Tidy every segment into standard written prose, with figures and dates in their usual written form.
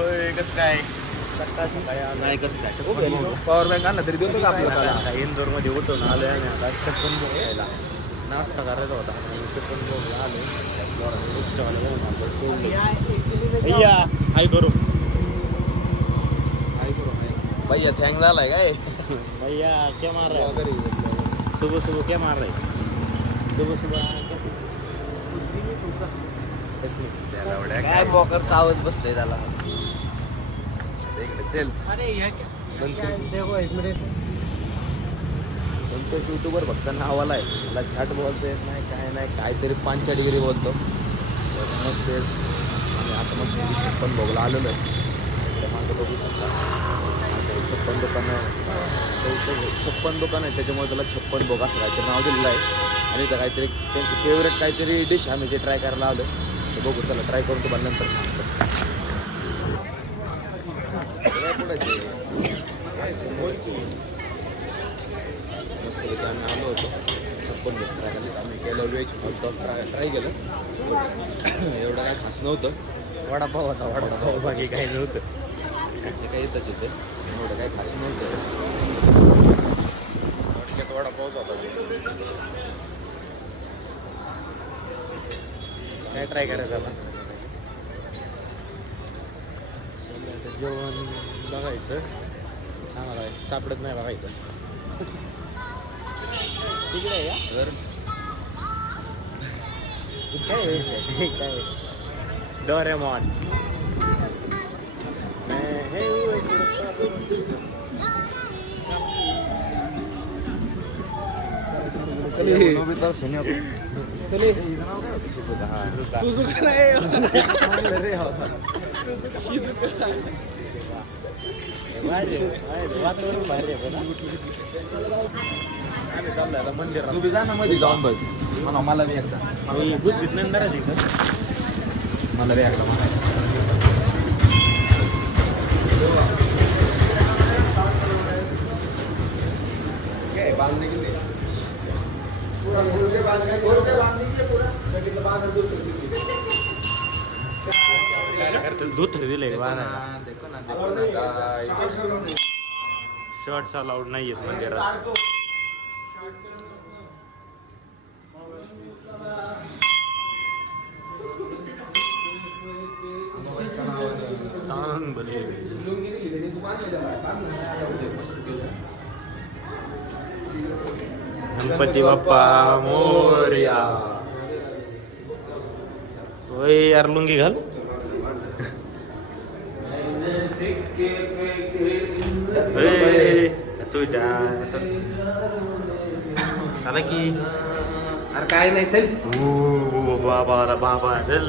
होय कसं काय नाही कसं काय पॉवर बँक आणला तरी देतो का आपल्याला. इंदोरमध्ये होतो ना आलो आम्ही आता चप्पन भोग घ्यायला नाश्ता करायचा होता चप्पन भोगला आलो रिक्षावाला जाऊन आपण सोडलं भैया हाय करू भैया हँग झालाय काय. भैया क्या मार रहा है सुबह सुबह क्या मार रहा है सुबह सुबह काय बॉकर चावत बसले त्याला. चल संतोष युट्यूबर फक्त नावाला आहे. मला छाट बोलतो येत नाही काय नाही काहीतरी 5 डिग्री बोलतो. मस्त आणि आता मस्त 56 भोगला आलेलो आहे. इकडे मागं बघू शकता असं 56 दुकान आहे त्याच्यामुळे त्याला 56 भोग असं काहीतरी नाव दिलेलं आहे. आणि इथं काहीतरी त्यांची फेवरेट काहीतरी डिश आम्ही ते ट्राय करायला आलो. ते बघू चला ट्राय करून तुम्हाला नंतर सांगतो. मस्त आम्ही आलो होतो 56 भोग ट्राय केले. आम्ही केलं व्हेज हॉटडॉग ट्राय केलं. एवढं काय खास नव्हतं. वडापाव होता वडापाव बाकी काही नव्हतं. ते काही येतच येते एवढं काही खास नव्हतं. वडापावच होता काय ट्राय करायचं आता जेवण बघायचं आम्हाला सापडत नाही बघायचं तिकडे आहे का काय डोरेमॉन सुझुका नाही वातावरण भारी आहे आम्ही चाललो आता मंदिरात. तू बी जा ना मध्ये जाऊन बस म्हणा मला बी एकदा मी बुद्धीत नंदराच इथं मला बी एकदा मला काय बांधणे गेले दूध दिले शर्ट्स अलाउड नाही आहेत मंदिरात. चांगलं बने गणपती बाप्पा मोरया. होय यार लुंगी घाल तुझ्या चला की अरे काय नाही चल बाबा बाबा चल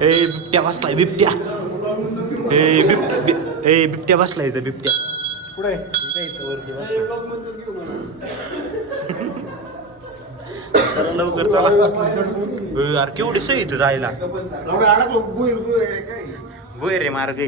बिबट्या बसलाय बिबट्या बिबट्या बसलाय इथं बिबट्या पुढे लवकर चला यार केवढी सही इथं जायला गोय रे मार्ग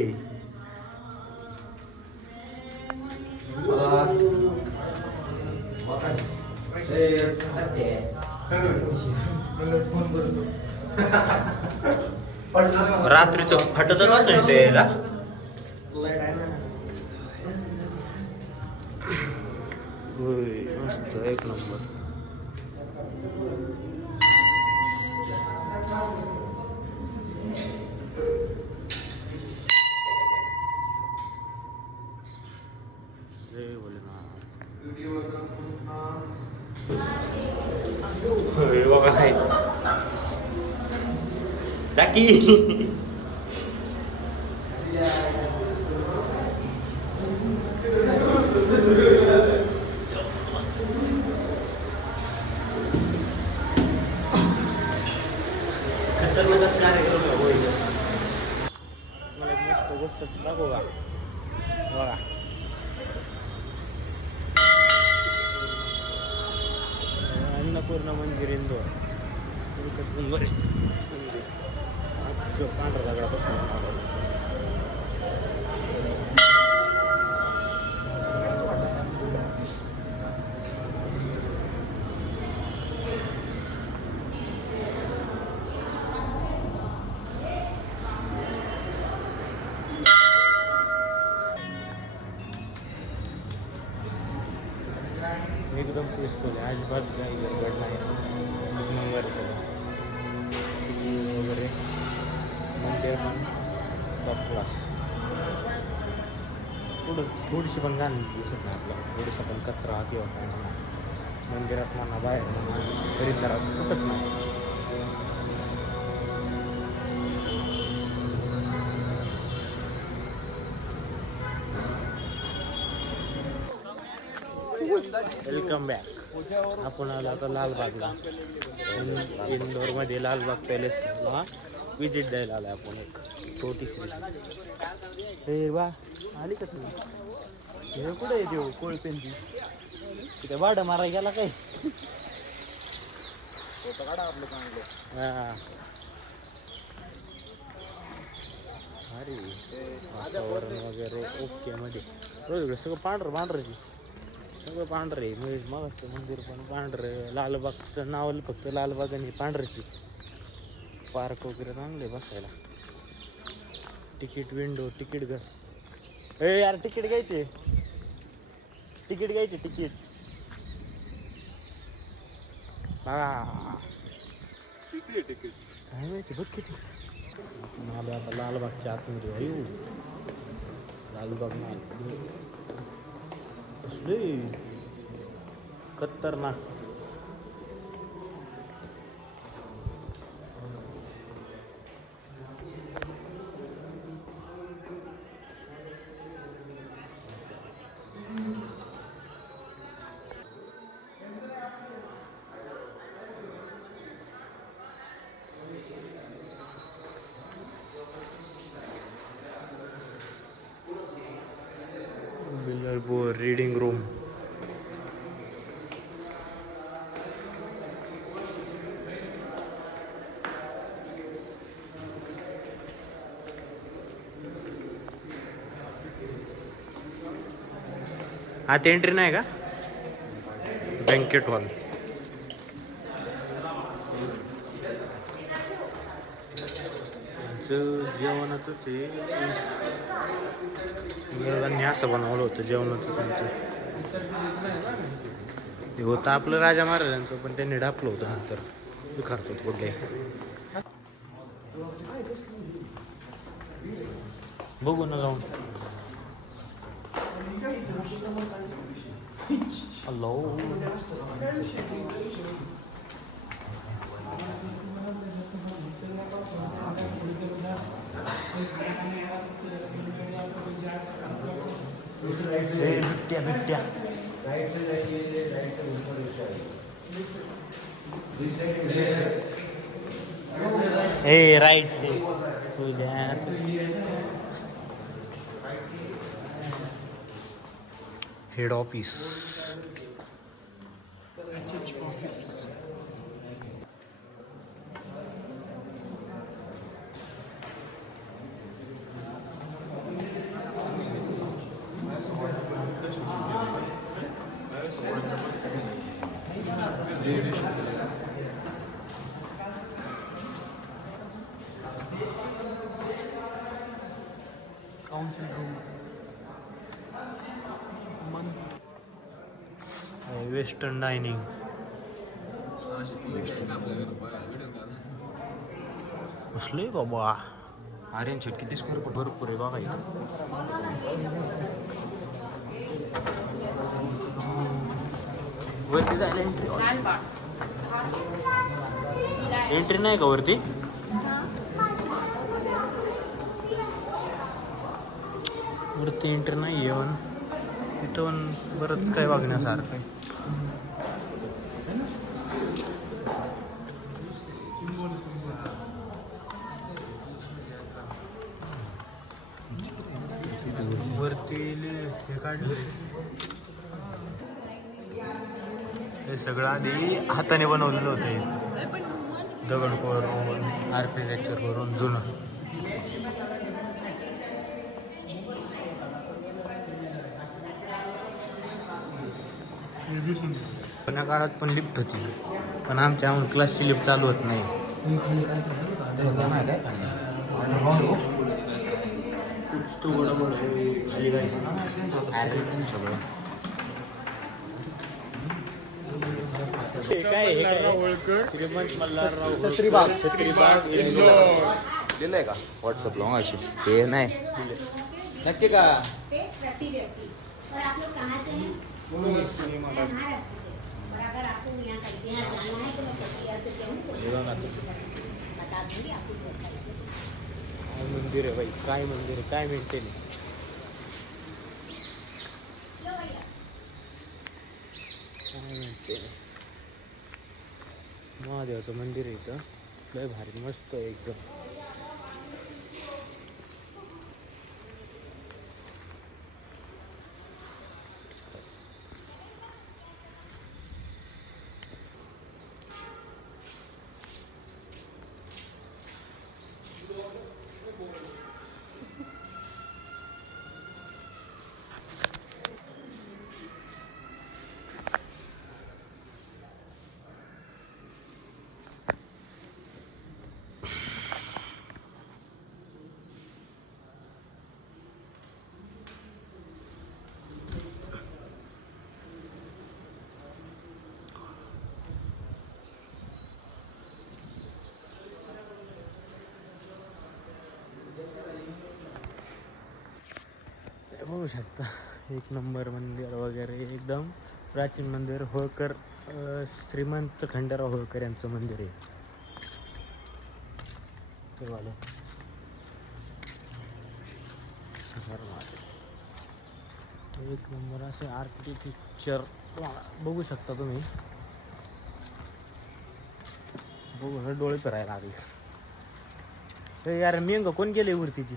रात्रीच फटत असं इथे यायला मस्त एक नंबर. बघा काय जाकी खतरनाकच कार्यक्रम होईल. मला एक मस्त गोष्ट दाखवू का बघा पूर्ण मंदिर इंदोर कसं सुंदर आहे मंदिर. पांढरा दगडापासून बनवलेलं. एकदम पीसफुल आहे. अजिबात काही गडबड नाही. एक नंबर आहे सगळं. सिटी वगैरे मंदिर पण टॉप क्लास. थोडीशी पण घाण दिसत नाही आपल्याला. थोडीसा पण कचरा किंवा काय म्हणा मंदिरात म्हणा बाहेर म्हणा परिसरात कुठंच नाही. Welcome back. आपण आलो आता लालबागला. इंदोरमध्ये लालबाग पॅलेसला विजिट द्यायला आलो आपण. एक छोटीशी. हे वा आली का तुम्ही? हे कुठे आहे देऊ कोळपेंची तिथे वाडा मारा गेला काय? हां अरे वातावरण वगैरे ओके मध्ये सगळं पांढरं सगळं पांढरं आहे. मग मंदिर पण पांढरं. लालबागचं नाव फक्त लालबाग आणि पांढरची. पार्क वगैरे चांगले बसायला. तिकीट विंडो तिकीट घर. ए यार तिकीट घ्यायचे तिकीट हा काय माहिती बघ किती. आलो आता लालबागच्या आतमध्ये. अयो लालबाग माल असले खतरनाक. बिलरपूर रीडिंग रूम. आत एंट्री नाही का? Banquet hall. जेवणाचंच आहे. इंग्रजांनी असं बनवलं होतं जेवणाचं त्यांचं. ते होतं आपलं राजा महाराजांचं पण त्यांनी डापलं होतं नंतर विखारतात कुठले. बघू ना जाऊन. हॅलो बिट्ट्या हे राईट से तुझ्या head office. Council room. Western dining. असले बाबा आर्यन शेट किती स्क्वेअर फूट भरपूर आहे बघा इथं. वरती जायला एंट्री नाही का वरती? वरती एंट्री नाही आहे पण इथं पण बरंच काय बघण्यासारखं आहे. वरती हे काढलं हे सगळं आधी हाताने बनवलेलं होतं हे दगडखोर आर्किटेक्चर करून जुनं. जुन्या काळात पण लिफ्ट होती, पण आमच्या क्लासची लिफ्ट चालू होत नाही. छत्रीबाग लिहिलंय का व्हॉट्सअपला अशी ते नाही नक्की का. और आप लोग कहाँ से हैं? महाराष्ट्र से। और अगर आपको यहाँ कहीं यहाँ जाना है तो मैं पटियाला से हूँ, बता दूँगी आपको जो अच्छा लगे। मंदिर आहे बाई, काय मंदिर आहे, काय मेंटेन आहे. काय मेंटेन आहे. महादेवाचं मंदिर आहे इथं, लय भारी मस्त आहे एकदम. बघू शकता एक नंबर मंदिर वगैरे एकदम प्राचीन मंदिर. होळकर श्रीमंत खंडेराव होळकर यांचं मंदिर आहे. ते वालं एक नंबर असे आर्किटेक्चर बघू शकता तुम्ही. बघू डोळे फिरायला लागले. तर यार मेंग कोण गेले वरती ती,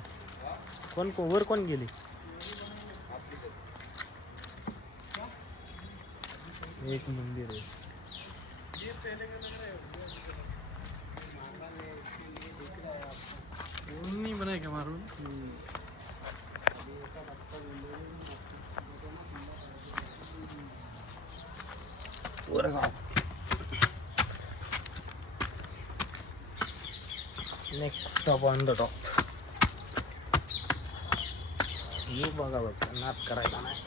कोण वर कोण गेले. एक मंदिर है. नहीं बनाए क्या मारू. Next stop on the top. ये बघा बघा नाच करायला नाही.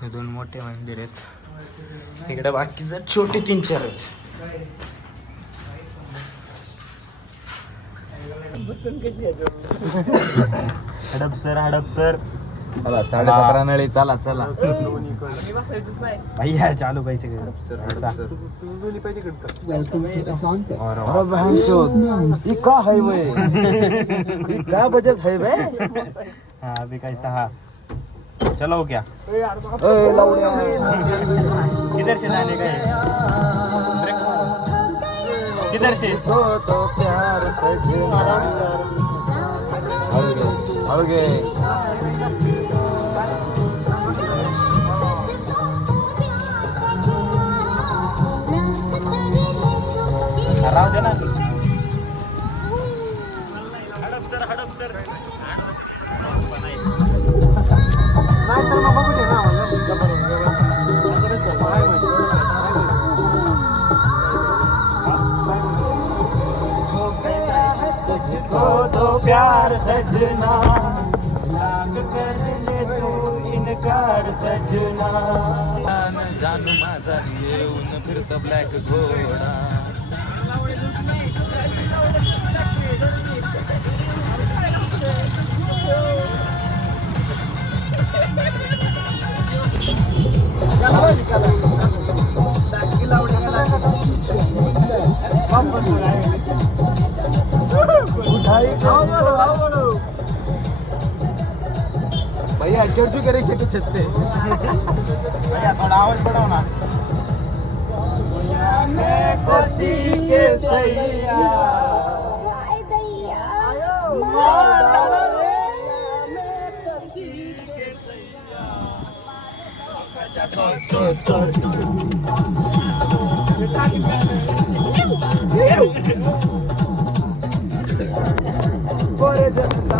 हे दोन मोठे मंदिर आहेत, इकडे बाकीचं छोटे 3-4 आहेत. हडपसर चला 17:30 नळी. चला चला भैया चालू पैसे अरे बहन चोद ये का है वे, ये का बजट है बे. हाँ अभी कैसा हाँ चलो क्या. ए लाउड्या किधर से जाने का है, किधर से. तो प्यार सजना आओगे राव दे ना. हडपसर तो प्यार सजना लाग कर ले तू इनकार सजना. जानू माझा येऊन फिरत ब्लॅक घोडा. भैया चर्चू करे छत छत पे. भैया थोड़ा आवाज बढ़ाओ ना. में कोसी के सैया Por